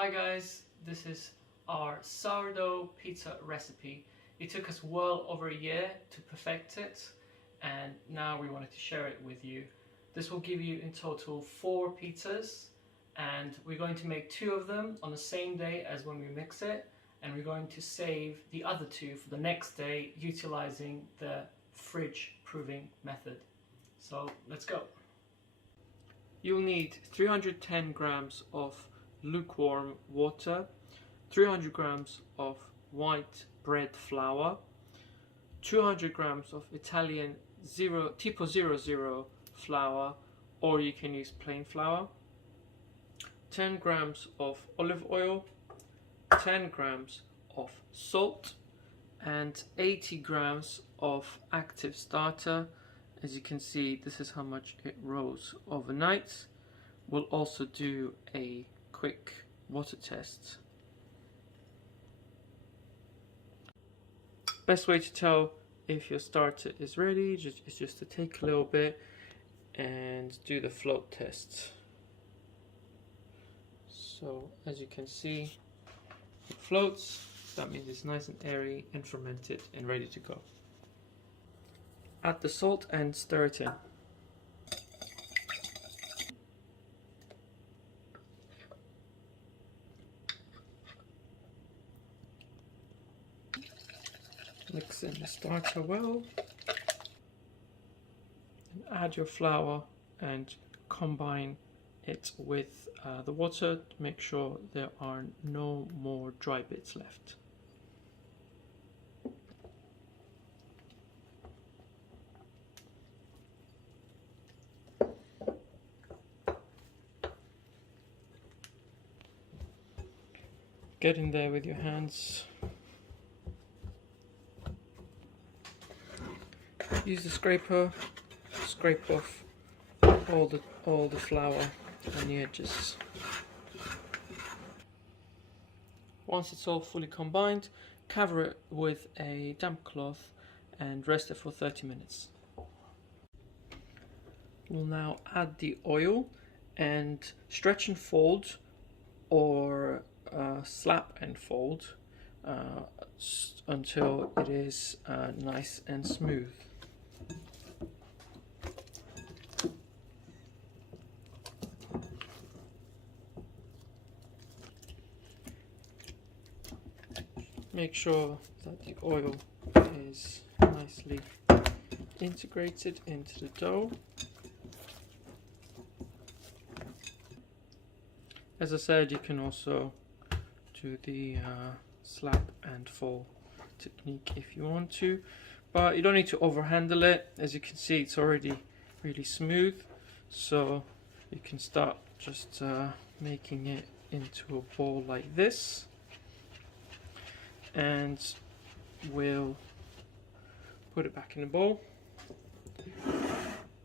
Hi guys, this is our sourdough pizza recipe. It took us well over a year to perfect it, and now we wanted to share it with you. This will give you in total 4 pizzas, and we're going to make 2 of them on the same day as when we mix it, and we're going to save the other 2 for the next day utilizing the fridge proving method. So let's go. You'll need 310 grams of lukewarm water, 300 grams of white bread flour, 200 grams of Italian Tipo 00 flour, or you can use plain flour, 10 grams of olive oil, 10 grams of salt, and 80 grams of active starter. As you can see, this is how much it rose overnight. We'll also do a quick water test. Best way to tell if your starter is ready is just to take a little bit and do the float test. So as you can see, it floats. That means it's nice and airy and fermented and ready to go. Add the salt and stir it in. Mix in the starter well, and add your flour and combine it with the water to make sure there are no more dry bits left. Get in there with your hands. Use the scraper, scrape off all the flour on the edges. Once it's all fully combined, cover it with a damp cloth and rest it for 30 minutes. We'll now add the oil and stretch and fold, or slap and fold until it is nice and smooth. Make sure that the oil is nicely integrated into the dough. As I said, you can also do the slap and fold technique if you want to, but you don't need to overhandle it. As you can see, it's already really smooth, so you can start just making it into a ball like this, and we'll put it back in the bowl,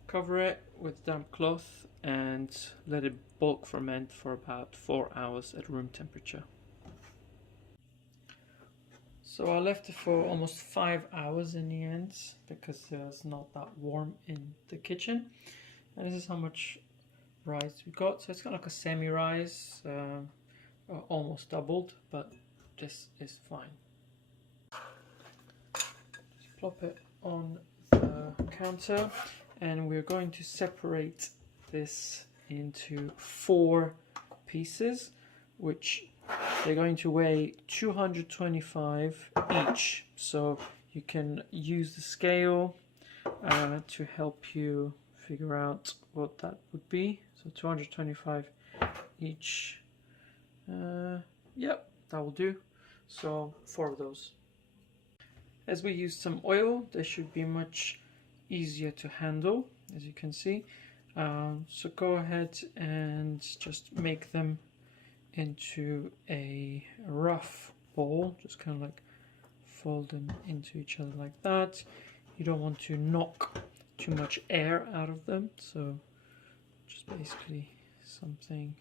cover it with damp cloth and let it bulk ferment for about 4 hours at room temperature. So I left it for almost 5 hours in the end because it was not that warm in the kitchen. And this is how much rise we got. So it's got like a semi-rise, almost doubled, but this is fine. Just plop it on the counter, and we're going to separate this into 4 pieces, which they're going to weigh 225 each. So you can use the scale to help you figure out what that would be. So 225 each. Yep, that will do. So 4 of those. As we use some oil, they should be much easier to handle, as you can see. So go ahead and just make them into a rough ball, just kind of like fold them into each other like that. You don't want to knock too much air out of them, so just basically something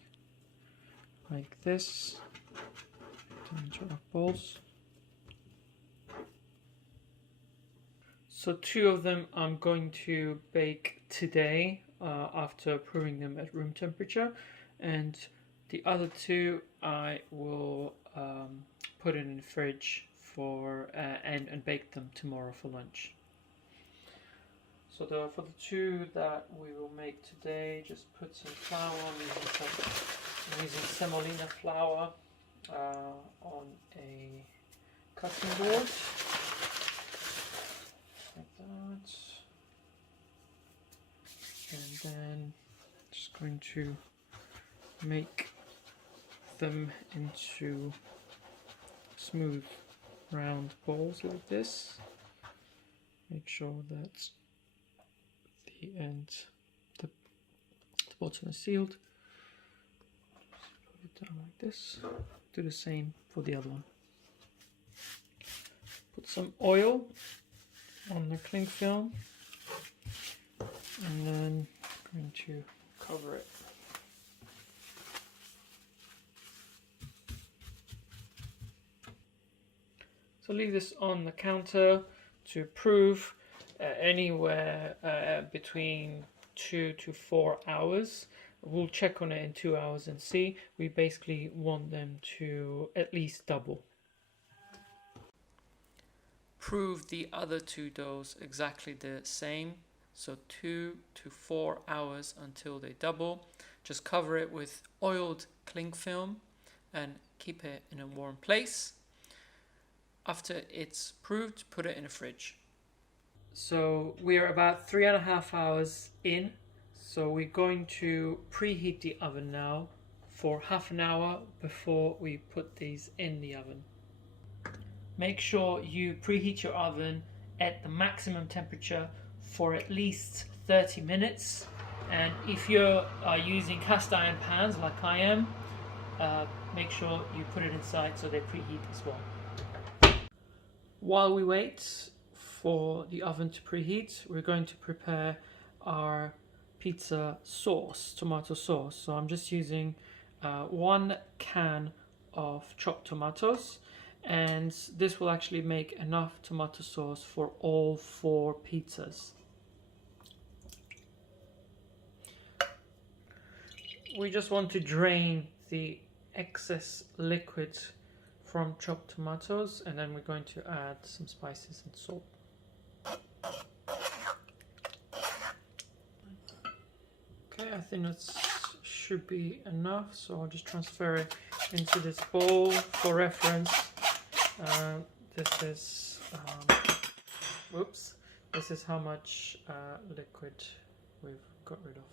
like this into rough balls. So 2 of them I'm going to bake today after proving them at room temperature, and The other two I will put in the fridge for and bake them tomorrow for lunch. So for the two that we will make today, just put some flour. I'm using semolina flour on a cutting board, like that, and then just going to make them into smooth round balls like this. Make sure that the end, the bottom is sealed. Put it down like this. Do the same for the other one. Put some oil on the cling film and then I'm going to cover it. So leave this on the counter to proof anywhere between 2 to 4 hours. We'll check on it in 2 hours and see. We basically want them to at least double. Prove the other two doughs exactly the same. So 2 to 4 hours until they double. Just cover it with oiled cling film and keep it in a warm place. After it's proved, put it in a fridge. So we are about 3.5 hours in. So we're going to preheat the oven now for half an hour before we put these in the oven. Make sure you preheat your oven at the maximum temperature for at least 30 minutes. And if you're using cast iron pans like I am, make sure you put it inside so they preheat as well. While we wait for the oven to preheat, we're going to prepare our pizza sauce, tomato sauce. So I'm just using 1 can of chopped tomatoes, and this will actually make enough tomato sauce for all 4 pizzas. We just want to drain the excess liquid from chopped tomatoes, and then we're going to add some spices and salt. Okay, I think that should be enough, so I'll just transfer it into this bowl. For reference, this is this is how much liquid we've got rid of.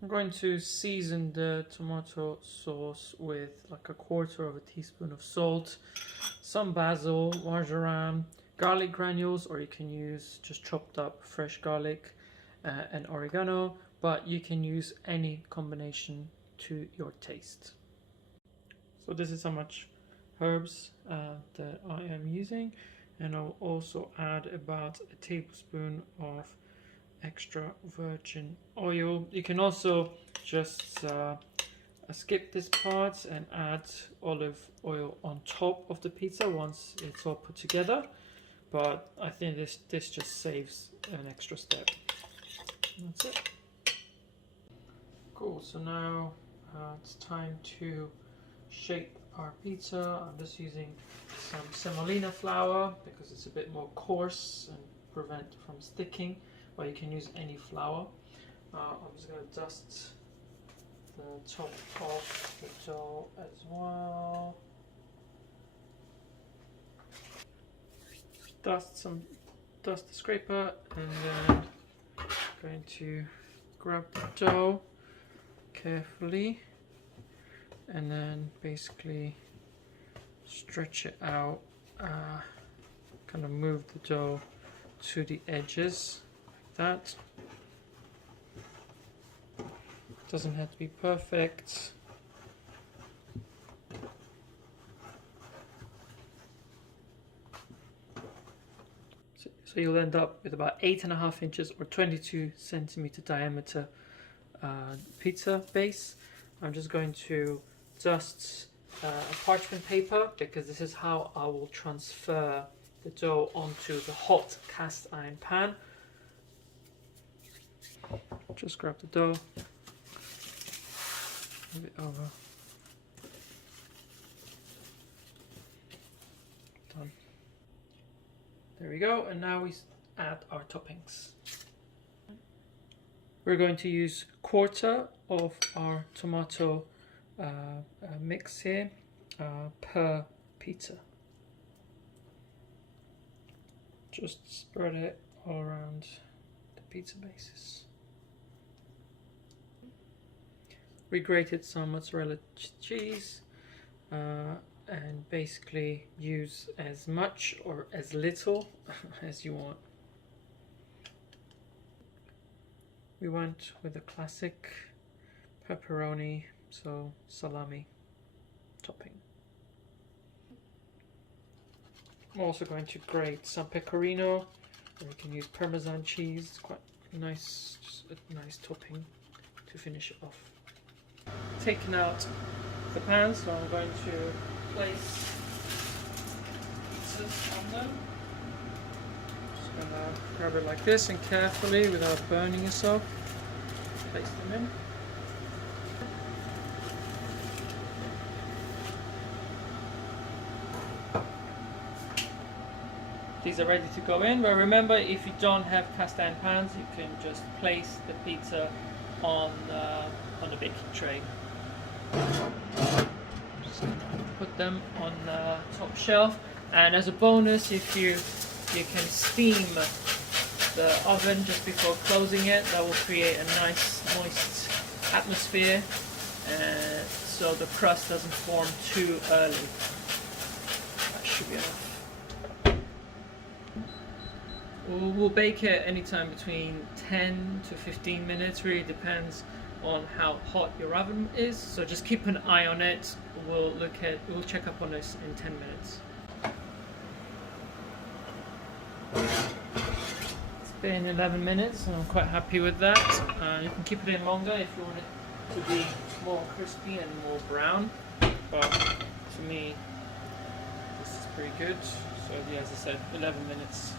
I'm going to season the tomato sauce with like 1/4 teaspoon of salt, some basil, marjoram, garlic granules, or you can use just chopped up fresh garlic and oregano, but you can use any combination to your taste. So this is how much herbs that I am using, and I'll also add about 1 tablespoon of extra virgin oil. You can also just skip this part and add olive oil on top of the pizza once it's all put together, but I think this just saves an extra step. That's it. Cool, so now it's time to shape our pizza. I'm just using some semolina flour because it's a bit more coarse and prevent from sticking, but you can use any flour. I'm just going to dust the top of the dough as well. Dust the scraper, and then going to grab the dough carefully and then basically stretch it out, kind of move the dough to the edges like that. Doesn't have to be perfect. So you'll end up with about 8.5 inches or 22 centimeter diameter pizza base. I'm just going to dust a parchment paper because this is how I will transfer the dough onto the hot cast iron pan. Just grab the dough, Move it over. Done. There we go, and now we add our toppings. We're going to use 1/4 of our tomato mix here per pizza. Just spread it all around the pizza bases. We grated some mozzarella cheese and basically use as much or as little as you want. We went with the classic pepperoni, so salami topping. I'm also going to grate some pecorino, or you can use Parmesan cheese. It's quite nice, just a nice topping to finish it off. Taken out the pan, so I'm going to place pizzas on them. Just gonna grab it like this and carefully, without burning yourself, place them in. These are ready to go in, but remember, if you don't have cast iron pans, you can just place the pizza on the baking tray. Just gonna put them on the top shelf, and as a bonus, if you can steam the oven just before closing it, that will create a nice moist atmosphere, so the crust doesn't form too early. That should be enough. We'll bake it anytime between 10 to 15 minutes, really depends on how hot your oven is, so just keep an eye on it. We'll check up on this in 10 minutes. It's been 11 minutes and I'm quite happy with that. You can keep it in longer if you want it to be more crispy and more brown, but for me this is pretty good. So yeah, as I said, 11 minutes.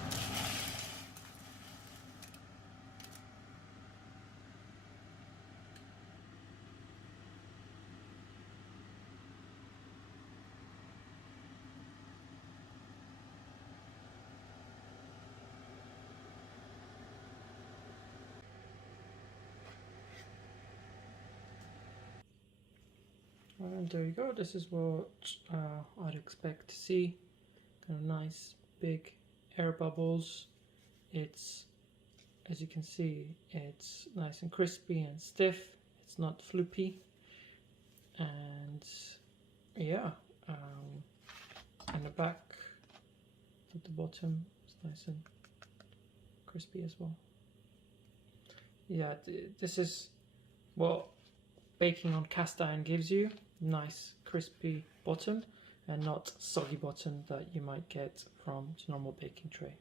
And there you go, this is what I'd expect to see. Kind of nice big air bubbles. It's, as you can see, it's nice and crispy and stiff. It's not floopy. And yeah, and the back at the bottom is nice and crispy as well. Yeah, this is what baking on cast iron gives you. Nice crispy bottom and not soggy bottom that you might get from the normal baking tray.